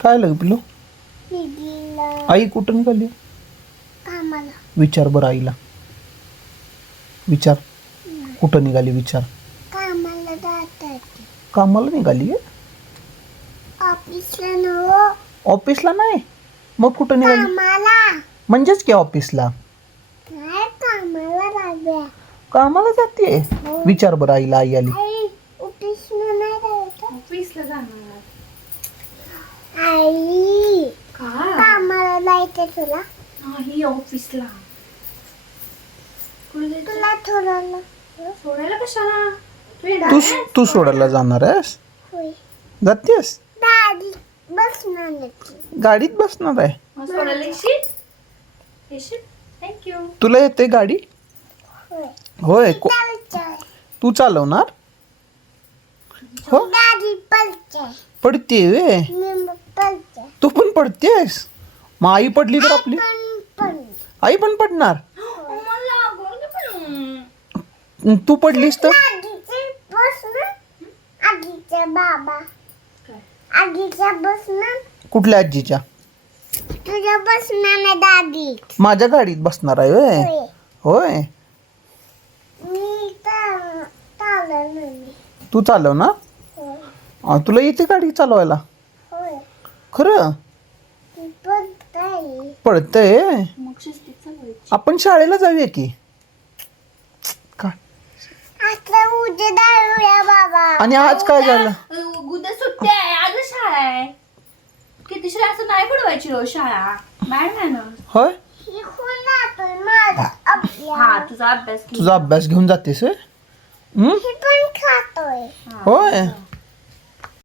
काय लग पिलो दीदीला आई कुठं निघाली कामाला. विचार बरं आईला विचार कुठं निघाली विचार कामाला जातात. कामाला निघाली ऑफिसला नव्ह, ऑफिसला नाही मग कुठं निघाली कामाला. म्हणजेच की ऑफिसला काय कामाला लागल्या. कामाला जाते विचार बरं आईला आई आली आई ऑफिसला नाही जायचं. ऑफिसला जाणार आई का कामाला जायचं तुला. नाही ऑफिसला कुठे जायचं? तुला ठरवलं. सोडायला कशाला तू येणार तू आहेस? तू सोडायला जाणार आहेस होय. जातेस दादी बसणार नाही. गाडीत बसणार आहे मग सोडायला येशील थँक्यू. तुला येते गाडी होय. होय त्या विचार तू चालवणार हो दादी पलते. पडते वे मी पलते. तू पण पडतेस मग आई पडली तर आपली पण आई पण पडणार मला लागलं पण. तू पडलीस तर आगीचे बसणं. आगीचे बाबा काय? आगीच्या बसणं. कुठल्या आजीच्या तुझ्या बसणार नाही दादी. माझ्या गाडीत बसणार आहे होय होय. होय मी चाललं नाही. तू चालव ना होय. तुला येते गाडी चालवायला होय. खरं मी पलते. पडतंय मग शिस्तीत चालवायची. आपण शाळेला जाऊया की काय आता उद्या दारूया बाबा. आणि आज काय झालं उद्या सुट्टी आहे आज शाळा आहे. किती असं नाही बुडवायची रोज शाळा बॅड मॅनर्स. होय ही कोण जातोय माझा हा अभ्यास. तुझा अभ्यास घे. तुझा अभ्यास घेऊन जातेस होय? हं? ही पण खातोय. हा. होय